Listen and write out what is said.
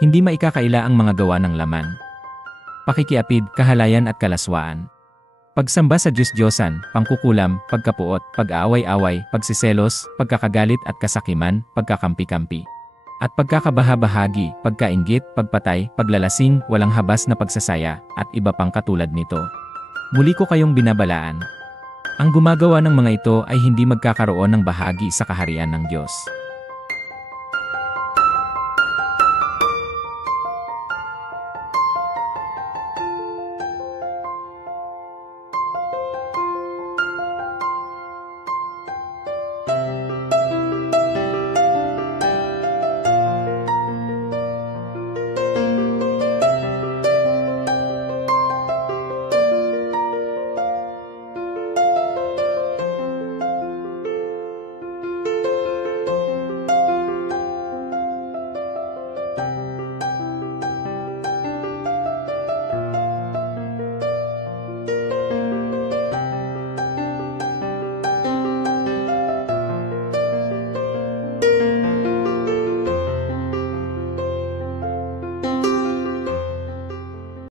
Hindi maikakaila ang mga gawa ng laman. Pakikiapid, kahalayan at kalaswaan. Pagsamba sa Diyos-Diyosan, pangkukulam, pagkapuot, pag-aaway-away, pagsiselos, pagkakagalit at kasakiman, pagkakampi-kampi. At pagkakabaha-bahagi, pagkainggit, pagpatay, paglalasing, walang habas na pagsasaya, at iba pang katulad nito. Muli ko kayong binabalaan. Ang gumagawa ng mga ito ay hindi magkakaroon ng bahagi sa kaharian ng Diyos.